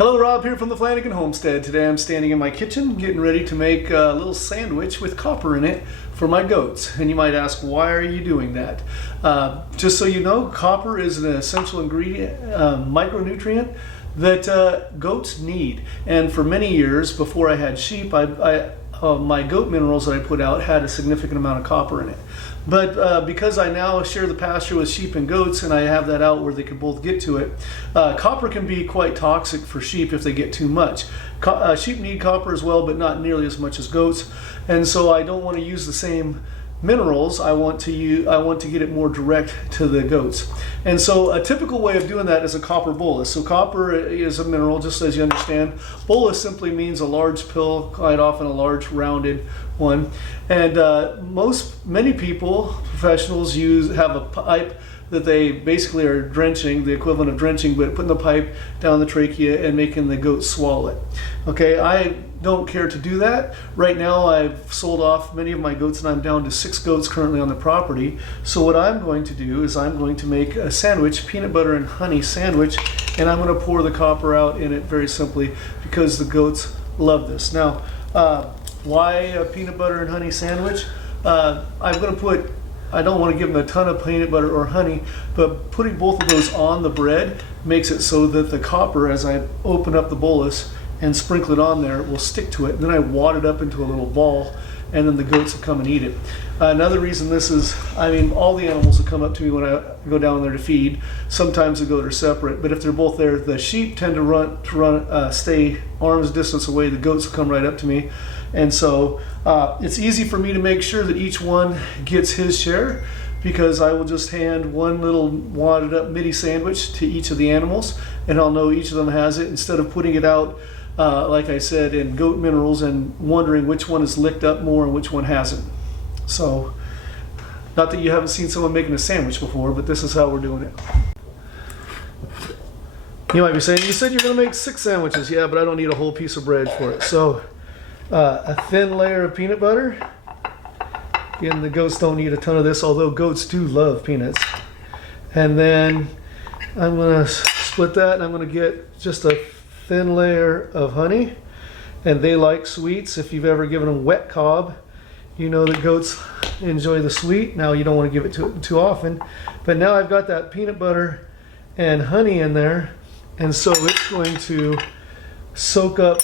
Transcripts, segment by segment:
Hello, Rob here from the Flanagan Homestead. Today I'm standing in my kitchen getting ready to make a little sandwich with copper in it for my goats. And you might ask, why are you doing that? Just so you know, copper is an essential ingredient, micronutrient that goats need. And for many years before I had sheep, my goat minerals that I put out had a significant amount of copper in it. But because I now share the pasture with sheep and goats and I have that out where they can both get to it, copper can be quite toxic for sheep if they get too much. Sheep need copper as well, but not nearly as much as goats. And so I don't want to use the same minerals. I want to get it more direct to the goats. And so a typical way of doing that is a copper bolus. So copper is a mineral, just as you understand. Bolus simply means a large pill, quite often a large rounded one. And many people, professionals, have a pipe that they basically are drenching, the equivalent of drenching, but putting the pipe down the trachea and making the goat swallow it. Okay, I don't care to do that. Right now I've sold off many of my goats and I'm down to 6 goats currently on the property. So what I'm going to do is I'm going to make a sandwich, peanut butter and honey sandwich, and I'm going to pour the copper out in it very simply because the goats love this. Now, why a peanut butter and honey sandwich? I don't want to give them a ton of peanut butter or honey, but putting both of those on the bread makes it so that the copper, as I open up the bolus and sprinkle it on there, will stick to it. And then I wad it up into a little ball, and then the goats will come and eat it. Another reason this is, all the animals will come up to me when I go down there to feed. Sometimes the goats are separate, but if they're both there, the sheep tend to stay arm's distance away. The goats will come right up to me. And so it's easy for me to make sure that each one gets his share, because I will just hand one little wadded up midi sandwich to each of the animals, and I'll know each of them has it, instead of putting it out, like I said, in goat minerals and wondering which one is licked up more and which one hasn't. So, not that you haven't seen someone making a sandwich before, but this is how we're doing it. You might be saying, you said you're going to make 6 sandwiches. Yeah, but I don't need a whole piece of bread for it. So, a thin layer of peanut butter. Again, the goats don't eat a ton of this, although goats do love peanuts. And then I'm going to split that, and I'm going to get just a thin layer of honey. And they like sweets. If you've ever given them wet cob, you know that goats enjoy the sweet. Now you don't want to give it to them too often. But now I've got that peanut butter and honey in there, and so it's going to soak up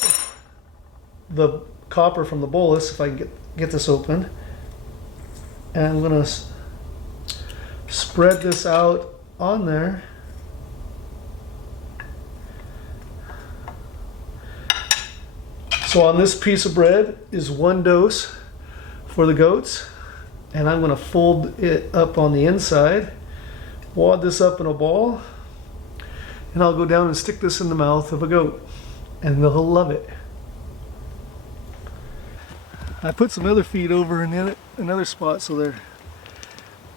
the copper from the bolus, if I can get this open. And I'm going to spread this out on there. So on this piece of bread is 1 dose for the goats, and I'm going to fold it up on the inside, wad this up in a ball, and I'll go down and stick this in the mouth of a goat, and they'll love it. I put some other feed over in another spot so they're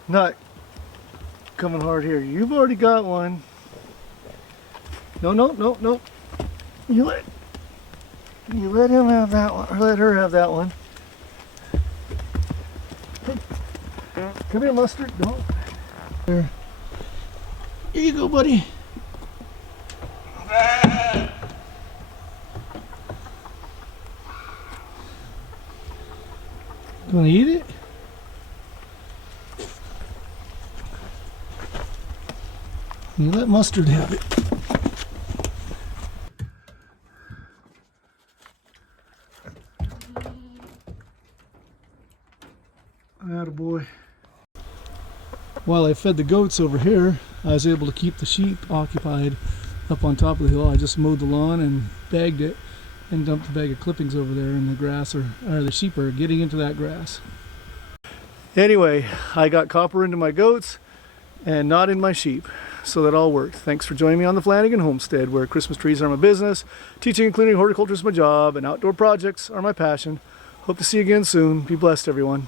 not coming hard here. You've already got one. No. You let him have that one, or let her have that one. Come here, Mustard. No. There. Here you go, buddy. You want to eat it? You let Mustard have it. Attaboy. While I fed the goats over here, I was able to keep the sheep occupied up on top of the hill. I just mowed the lawn and bagged it and dumped a bag of clippings over there in the grass, or the sheep are getting into that grass. Anyway, I got copper into my goats and not in my sheep, so that all worked. Thanks for joining me on the Flanagan Homestead, where Christmas trees are my business, teaching and cleaning horticulture is my job, and outdoor projects are my passion. Hope to see you again soon. Be blessed, everyone.